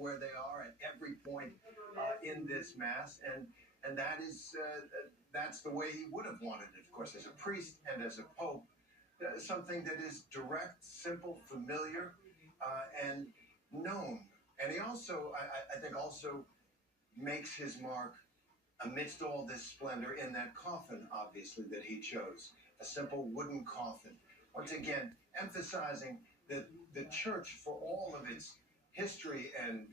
where they are at every point in this Mass, and that's the way he would have wanted it, of course, as a priest and as a pope. Something that is direct, simple, familiar, and known. And he also, I think, also makes his mark amidst all this splendor in that coffin, obviously, that he chose. A simple wooden coffin. Once again, emphasizing that the church, for all of its history and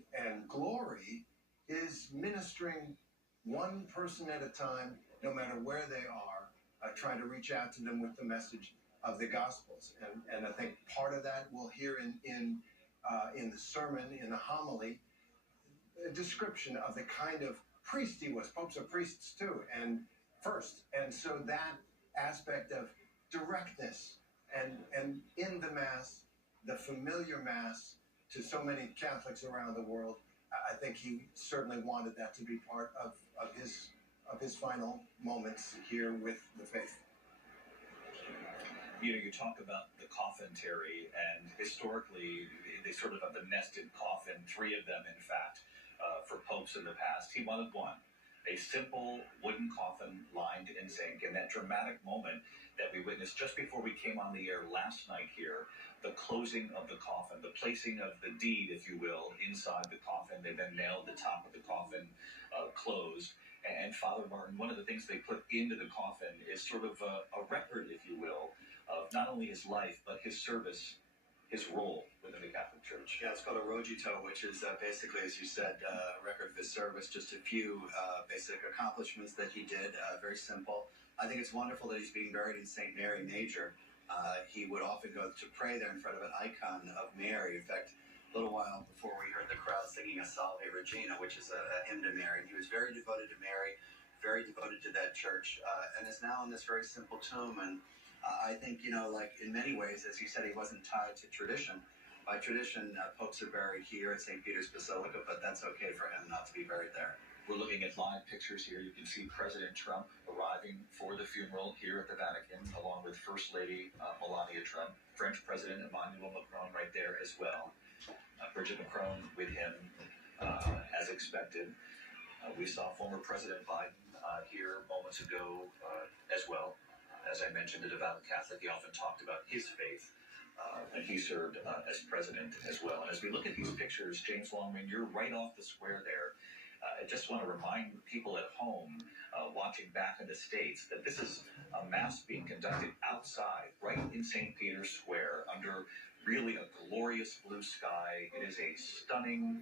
glory, is ministering one person at a time, no matter where they are, trying to reach out to them with the message of the Gospels. And I think part of that we'll hear in the sermon, in the homily, a description of the kind of priest he was. Popes are priests too, and first. And so that aspect of directness and in the Mass, the familiar Mass to so many Catholics around the world, I think he certainly wanted that to be part of his final moments here with the faith. You know, you talk about the coffin, Terry, and historically, they sort of have the nested coffin, three of them, in fact, for popes in the past. He wanted one, a simple wooden coffin lined in zinc. And that dramatic moment that we witnessed just before we came on the air last night here, the closing of the coffin, the placing of the deed, if you will, inside the coffin. They then nailed the top of the coffin closed. And Father Martin, one of the things they put into the coffin is sort of a record, if you will, of not only his life, but his service, his role within the Catholic Church. Yeah, it's called a rogito, which is basically, as you said, a record of his service, just a few basic accomplishments that he did, very simple. I think it's wonderful that he's being buried in St. Mary Major. He would often go to pray there in front of an icon of Mary. In fact, a little while before we heard the crowd singing a Salve Regina, which is a hymn to Mary. He was very devoted to Mary, very devoted to that church, and is now in this very simple tomb. And I think, you know, like in many ways, as you said, he wasn't tied to tradition. By tradition, popes are buried here at St. Peter's Basilica, but that's okay for him not to be buried there. We're looking at live pictures here. You can see President Trump arriving for the funeral here at the Vatican, along with First Lady Melania Trump, French President Emmanuel Macron right there as well. Bridget Macron with him, as expected. We saw former President Biden here moments ago as well. As I mentioned, a devout Catholic, he often talked about his faith, and he served as president as well. And as we look at these pictures, James Longman, you're right off the square there. I just want to remind people at home watching back in the States that this is a Mass being conducted outside, right in St. Peter's Square, under really a glorious blue sky. It is a stunning